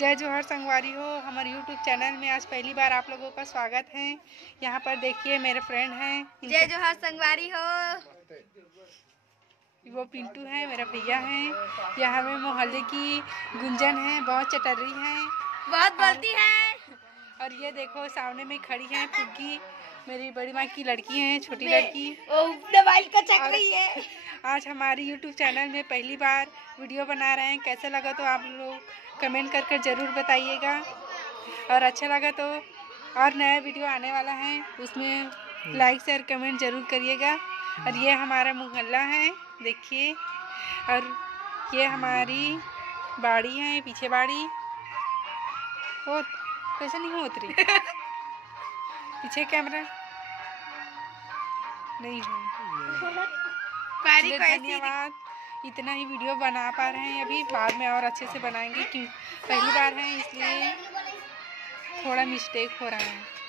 जय जोहर संगवारी हो। हमारे YouTube चैनल में आज पहली बार आप लोगों का स्वागत है। यहाँ पर देखिए मेरे फ्रेंड हैं। जय जोहर संगवारी हो। वो पिंटू है, मेरा भैया है। यहाँ में मोहल्ले की गुंजन है, बहुत चटर्री है, बहुत बोलती है। और ये देखो सामने में खड़ी है पुग्गी, मेरी बड़ी माँ की लड़की है, छोटी लड़की दवाई का चक रही है। आज हमारी YouTube चैनल में पहली बार वीडियो बना रहे हैं। कैसा लगा तो आप लोग कमेंट कर ज़रूर बताइएगा, और अच्छा लगा तो और नया वीडियो आने वाला है, उसमें लाइक शेयर कमेंट ज़रूर करिएगा। और ये हमारा मोहल्ला है, देखिए, और ये हमारी बाड़ी है, पीछे बाड़ी हो कैसे नहीं हो उतरी पीछे कैमरा नहीं हो। धन्यवाद। इतना ही वीडियो बना पा रहे हैं, अभी बाद में और अच्छे से बनाएंगे, क्यों पहली बार है इसलिए थोड़ा मिस्टेक हो रहा है।